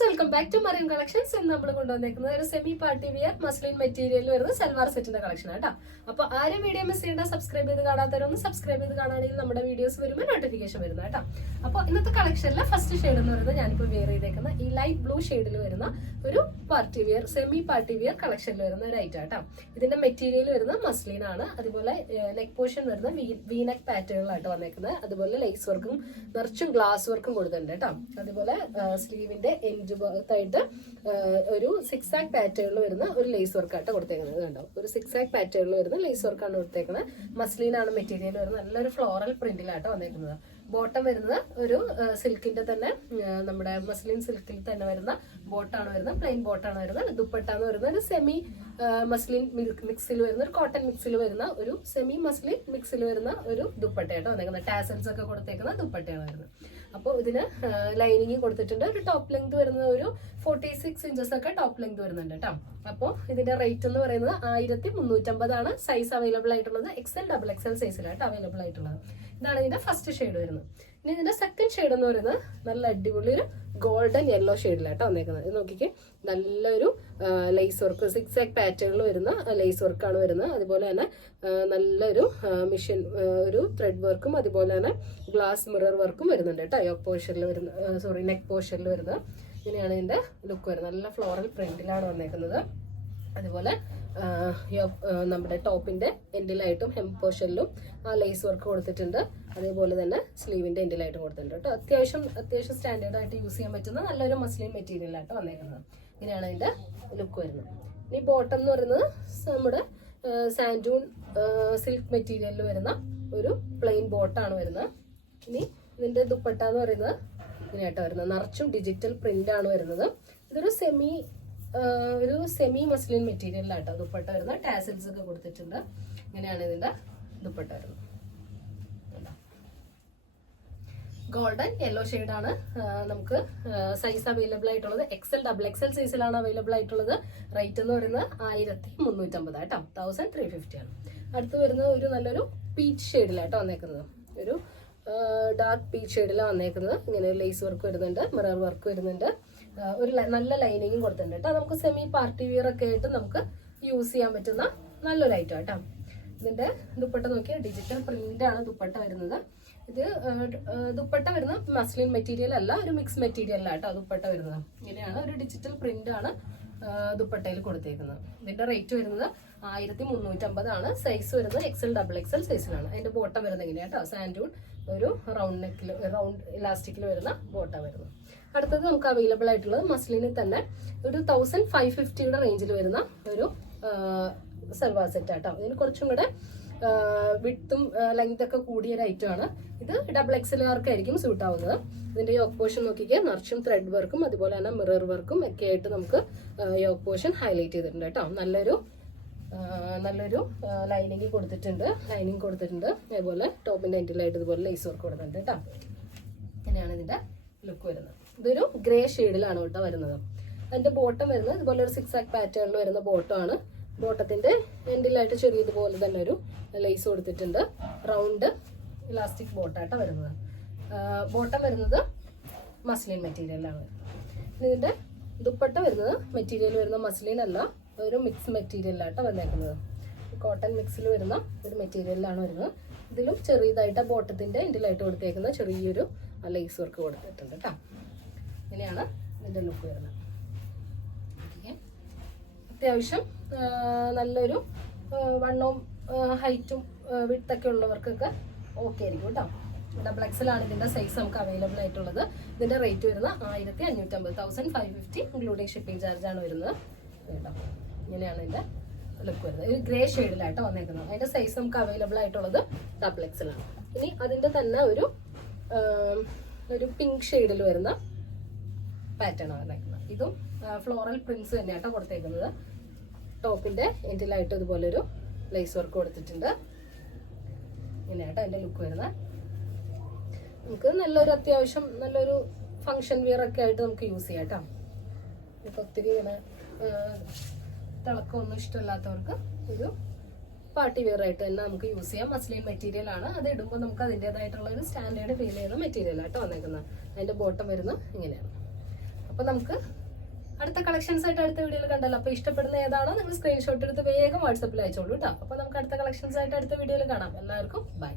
Welcome back to Mariyam collections. എന്ന് നമ്മൾ കൊണ്ടുവന്നേക്കുന്നത് ഒരു semi party wear muslin material വരുന്ന സൽവാർ സെറ്റിന്റെ കളക്ഷൻ ആട്ടോ. അപ്പൊ ആരും വീഡിയോ മിസ് ചെയ്യേണ്ട, സബ്സ്ക്രൈബ് ചെയ്ത് കാണാത്തവരൊന്ന് സബ്സ്ക്രൈബ് ചെയ്ത് കാണുകയാണെങ്കിൽ നമ്മുടെ വീഡിയോസ് വരുമ്പോൾ നോട്ടിഫിക്കേഷൻ വരുന്നത് കേട്ടോ. അപ്പൊ ഇന്നത്തെ കളക്ഷനിലെ ഫസ്റ്റ് ഷെയ്ഡ് എന്ന് പറയുന്നത് ഞാനിപ്പോൾ വെയർ ചെയ്തേക്കുന്ന ഈ ലൈറ്റ് ബ്ലൂ ഷെയ്ഡിൽ വരുന്ന ഒരു party wear semi party wear കളക്ഷനിൽ വരുന്ന ഒരു ഐറ്റം ആട്ടോ. ഇതിന്റെ മെറ്റീരിയൽ വരുന്നത് മസ്ലിൻ ആണ്. അതുപോലെ നെക്ക് പോർഷൻ വരുന്ന വീനെക്ക് പാറ്റേണിലായിട്ട് വന്നേക്കുന്നത്. അതുപോലെ ലേസ് വർക്കും നിറച്ചും ഗ്ലാസ് വർക്കും കൊടുത്തിട്ടുണ്ട് കേട്ടോ. അതുപോലെ സ്ലീവിന്റെ എൻഡ് ഭാഗത്തായിട്ട് ഒരു സിക്സ് ആക്ക് പാറ്റേണിൽ വരുന്ന ഒരു ലേസ് വർക്കായിട്ട് കൊടുത്തേക്കുന്നത് കണ്ടോ. ഒരു സിക്സ് ആക്ക് പാറ്റേണിൽ വരുന്ന ലേസ് വർക്കാണ് കൊടുത്തേക്കുന്നത്. മസ്ലിൻ ആണ് മെറ്റീരിയൽ വരുന്നത്. നല്ലൊരു ഫ്ലോറൽ പ്രിന്റിലാട്ടോ വന്നേക്കുന്നത്. ബോട്ടം വരുന്നത് ഒരു സിൽക്കിന്റെ തന്നെ, നമ്മുടെ മസ്ലിൻ സിൽക്കിൽ തന്നെ വരുന്ന ബോട്ടാണ് വരുന്നത്. പ്ലെയിൻ ബോട്ടാണ് വരുന്നത്. ദുപ്പട്ടാന്ന് വരുന്നത് ഒരു സെമി മസ്ലിൻ മിക്സിൽ വരുന്ന ഒരു കോട്ടൺ മിക്സിൽ വരുന്ന ഒരു സെമി മസ്ലിൻ മിക്സിൽ വരുന്ന ഒരു ദുപ്പട്ടയാട്ടോ വന്നേക്കുന്നത്. ടാസൽസ് ഒക്കെ കൊടുത്തേക്കുന്ന ദുപ്പട്ടയാണ് വരുന്നത്. അപ്പോൾ ഇതിന് ലൈനിങ് കൊടുത്തിട്ടുണ്ട്. ഒരു ടോപ്പ് ലെങ്ത് വരുന്നത് ഒരു 46 ഇഞ്ചസ് ഒക്കെ ടോപ്പ് ലെങ്ത് വരുന്നുണ്ട് കേട്ടോ. അപ്പോൾ ഇതിന്റെ റേറ്റ് എന്ന് പറയുന്നത് 1350 ആണ്. സൈസ് അവൈലബിൾ ആയിട്ടുള്ളത് XL XXL സൈസിലായിട്ട് അവൈലബിൾ ആയിട്ടുള്ളത്. ഇതാണ് ഇതിന്റെ ഫസ്റ്റ് ഷെയ്ഡ് വരുന്നത്. ഇനി ഇതിന്റെ സെക്കൻഡ് ഷെയ്ഡ് എന്ന് പറയുന്നത് നല്ല അടിപൊളി ഒരു ഗോൾഡൻ യെല്ലോ ഷെയ്ഡിലാട്ടോ വന്നേക്കുന്നത്. ഇത് നോക്കിക്കേ, നല്ലൊരു ലേസ് വർക്ക് സിക്സ് ആക്ക് പാറ്റേണിൽ വരുന്ന ലേസ് വർക്കാണ് വരുന്നത്. അതുപോലെ തന്നെ നല്ലൊരു മിഷൻ ഒരു ത്രെഡ് വർക്കും അതുപോലെ തന്നെ ഗ്ലാസ് മിറർ വർക്കും വരുന്നുണ്ട് കേട്ടോ. യോക്ക് പോർഷനിൽ വരുന്ന നെക്ക് പോർഷനിൽ വരുന്നത്. ഇങ്ങനെയാണ് ഇതിന്റെ ലുക്ക് വരുന്നത്. നല്ല ഫ്ലോറൽ പ്രിന്റിലാണ് വന്നേക്കുന്നത്. അതുപോലെ നമ്മുടെ ടോപ്പിന്റെ എൻഡിലായിട്ടും ഹെം പോർഷനിലും ആ ലേസ് വർക്ക് കൊടുത്തിട്ടുണ്ട്. അതേപോലെ തന്നെ സ്ലീവിന്റെ എൻഡിലായിട്ടും കൊടുത്തിട്ടുണ്ട് കേട്ടോ. അത്യാവശ്യം സ്റ്റാൻഡേർഡ് ആയിട്ട് യൂസ് ചെയ്യാൻ പറ്റുന്ന നല്ലൊരു മസ്ലിൻ മെറ്റീരിയലായിട്ട് വന്നേക്കുന്നത്. ഇങ്ങനെയാണ് അതിന്റെ ലുക്ക് വരുന്നത്. ഇനി ബോട്ടം എന്ന് പറയുന്നത് നമ്മുടെ സാൻഡൂൺ സിൽക്ക് മെറ്റീരിയലിൽ വരുന്ന ഒരു പ്ലെയിൻ ബോട്ടാണ് വരുന്നത്. ഇനി ഇതിന്റെ ദുപ്പട്ട എന്ന് പറയുന്നത് ഇങ്ങനെയായിട്ട് വരുന്നത്. നിറച്ചും ഡിജിറ്റൽ പ്രിന്റ് ആണ് വരുന്നത്. ഇതൊരു സെമി മസ്ലിൻ മെറ്റീരിയലിലാട്ടോ ദുപ്പട്ട വരുന്നത്. ടാസൽസ് ഒക്കെ കൊടുത്തിട്ടുണ്ട്. ഇങ്ങനെയാണ് ഇതിന്റെ ദുപ്പട്ട വരുന്നത്. ഗോൾഡൻ യെല്ലോ ഷെയ്ഡാണ്. നമുക്ക് സൈസ് അവൈലബിൾ ആയിട്ടുള്ളത് XL XXL സൈസിലാണ് അവൈലബിൾ ആയിട്ടുള്ളത്. റേറ്റ് എന്ന് പറയുന്നത് 1350 കേട്ടോ. 1350 ആണ്. അടുത്ത് വരുന്നത് ഒരു നല്ലൊരു പീച്ച് ഷെയ്ഡിലാട്ടോ വന്നേക്കുന്നത്. ഒരു ഡാർക്ക് പീച്ച് ഷെയ്ഡിലാണ് വന്നേക്കുന്നത്. ഇങ്ങനെ ലേസ് വർക്ക് വരുന്നുണ്ട്, മിറർ വർക്ക് വരുന്നുണ്ട്. ഒരു നല്ല ലൈനിങ്ങും കൊടുത്തിട്ടുണ്ട് കേട്ടോ. നമുക്ക് സെമി പാർട്ടി വിയർ ഒക്കെ ആയിട്ട് നമുക്ക് യൂസ് ചെയ്യാൻ പറ്റുന്ന നല്ലൊരു ഐറ്റം കേട്ടോ. ഇതിന്റെ ദുപ്പട്ട നോക്കിയാൽ ഡിജിറ്റൽ പ്രിന്റ് ആണ് ദുപ്പട്ട വരുന്നത്. ഇത് ദുപ്പട്ട വരുന്ന മസ്ലിൻ മെറ്റീരിയൽ അല്ല, ഒരു മിക്സ് മെറ്റീരിയലാണ് കേട്ടോ ദുപ്പട്ട വരുന്നത്. ഇങ്ങനെയാണ് ഒരു ഡിജിറ്റൽ പ്രിന്റ് ആണ് ദുപ്പട്ടയിൽ കൊടുത്തേക്കുന്നത്. ഇതിന്റെ റേറ്റ് വരുന്നത് 1350 ആണ്. സൈസ് വരുന്നത് XL XXL സൈസിലാണ്. അതിന്റെ ബോട്ടം വരുന്നത് ഇങ്ങനെയാണ് കേട്ടോ. സാൻഡൂൺ ഒരു റൗണ്ട് ഇലാസ്റ്റിക്കിൽ വരുന്ന ബോട്ടം വരുന്നത്. അടുത്തത് നമുക്ക് അവൈലബിൾ ആയിട്ടുള്ളത് മസ്ലിനിൽ തന്നെ ഒരു 1550 റേഞ്ചിൽ വരുന്ന ഒരു സൽവാർ സെറ്റ് ആട്ടോ. ഇതിന് കുറച്ചും കൂടെ വിട്ടും ലെങ്ത് ഒക്കെ കൂടിയ ഒരു ഐറ്റം ആണ്. ഇത് XXL ആയിരിക്കും സൂട്ട് ആവുന്നത്. ഇതിന്റെ യോക്ക് പോർഷൻ നോക്കിക്കുക, നിറച്ചും ത്രെഡ് വർക്കും അതുപോലെ തന്നെ മിറർ വർക്കും ഒക്കെ ആയിട്ട് നമുക്ക് യോക്ക് പോർഷൻ ഹൈലൈറ്റ് ചെയ്തിട്ടുണ്ട് കേട്ടോ. നല്ലൊരു ലൈനിങ് കൊടുത്തിട്ടുണ്ട്. അതുപോലെ ടോപ്പിന്റെ എൻഡിലായിട്ട് ഇതുപോലെ ലേസ് വർക്ക് കൊടുത്തിട്ടുണ്ട് കേട്ടോ. ഇങ്ങനെയാണ് ഇതിന്റെ ലുക്ക് വരുന്നത്. ഇതൊരു ഗ്രേ ഷെയ്ഡിലാണ് കേട്ടോ വരുന്നത്. അതിന്റെ ബോട്ടം വരുന്നത് ഇതുപോലെ ഒരു സിക്സ് ആക്ക് പാറ്റേണിൽ വരുന്ന ബോട്ടം ആണ്. ബോട്ടത്തിന്റെ എൻഡിലായിട്ട് ചെറിയതുപോലെ തന്നെ ഒരു ലേസ് കൊടുത്തിട്ടുണ്ട്. റൗണ്ട് ഇലാസ്റ്റിക് ബോട്ടായിട്ടാണ് വരുന്നത്. ബോട്ടം വരുന്നത് മസ്ലിൻ മെറ്റീരിയലാണ്. ഇതിന്റെ ദുപ്പട്ട വരുന്നത് മെറ്റീരിയൽ വരുന്ന മസ്ലിൻ അല്ല, ഒരു മിക്സ് മെറ്റീരിയലായിട്ടാണ് വന്നേക്കുന്നത്. കോട്ടൺ മിക്സിൽ വരുന്ന ഒരു മെറ്റീരിയലാണ് വരുന്നത്. ഇതിലും ചെറിയതായിട്ട് ബോട്ടത്തിന്റെ എൻഡിലായിട്ട് കൊടുത്തേക്കുന്ന ചെറിയൊരു ലേസ് വർക്ക് കൊടുത്തിട്ടുണ്ട് കേട്ടോ. ഇങ്ങനെയാണ് ഇതിന്റെ ലുക്ക് വരുന്നത്. അത്യാവശ്യം നല്ലൊരു വണ്ണവും ഹൈറ്റും വിട്ടൊക്കെ ഉള്ളവർക്കൊക്കെ ഓക്കെ ആയിരിക്കും കേട്ടോ. XXL ആണ് ഇതിന്റെ സൈസ് നമുക്ക് അവൈലബിൾ ആയിട്ടുള്ളത്. ഇതിന്റെ റേറ്റ് വരുന്നത് 1550 1550 ഇൻക്ലൂഡിങ് ഷിപ്പിംഗ് ചാർജ് ആണ് വരുന്നത് കേട്ടോ. ഇങ്ങനെയാണ് ഇതിന്റെ ലുക്ക് വരുന്നത്. ഒരു ഗ്രേ ഷെയ്ഡിലായിട്ട് വന്നേക്കുന്നത്. അതിന്റെ സൈസ് നമുക്ക് അവൈലബിൾ ആയിട്ടുള്ളത് XXL ആണ്. ഇനി അതിന്റെ തന്നെ ഒരു പിങ്ക് ഷെയ്ഡിൽ വരുന്ന പാറ്റേൺ ആണ് വന്നേക്കുന്നത്. ഇതും ഫ്ലോറൽ പ്രിന്റ്സ് തന്നെയാട്ടോ കൊടുത്തേക്കുന്നത്. ടോപ്പിന്റെ എൻഡിലായിട്ട് ഇതുപോലെ ഒരു ലേസ് വർക്ക് കൊടുത്തിട്ടുണ്ട്. ഇങ്ങനെയാട്ടോ അതിന്റെ ലുക്ക് വരുന്നത്. നമുക്ക് അത്യാവശ്യം നല്ലൊരു ഫങ്ഷൻ വിയർ ഒക്കെ ആയിട്ട് നമുക്ക് യൂസ് ചെയ്യാം കേട്ടോ. ഇപ്പൊ ഒത്തിരി ഇങ്ങനെ തിളക്കമൊന്നും ഇഷ്ടമില്ലാത്തവർക്ക് ഒരു പാർട്ടി വെയർ ആയിട്ട് തന്നെ നമുക്ക് യൂസ് ചെയ്യാം. മസ്ലിൻ മെറ്റീരിയൽ ആണ്. അത് ഇടുമ്പോൾ നമുക്ക് അതിൻ്റെതായിട്ടുള്ള ഒരു സ്റ്റാൻഡേർഡ് ഫീൽ ചെയ്യുന്ന മെറ്റീരിയൽ ആയിട്ട് വന്നേക്കുന്നത്. അതിന്റെ ബോട്ടം വരുന്നത് ഇങ്ങനെയാണ്. അപ്പൊ അപ്പൊ നമുക്ക് അടുത്ത കളക്ഷൻസ് ആയിട്ട് അടുത്ത വീഡിയോയിൽ കണ്ടല്ലോ. അപ്പൊ ഇഷ്ടപ്പെടുന്ന ഏതാണോ നിങ്ങൾ സ്ക്രീൻഷോട്ട് എടുത്ത് വേഗം വാട്സപ്പിൽ അയച്ചോളൂ കേട്ടോ. അപ്പൊ നമുക്ക് അടുത്ത കളക്ഷൻസ് ആയിട്ട് അടുത്ത വീഡിയോയിൽ കാണാം. എല്ലാവർക്കും ബൈ.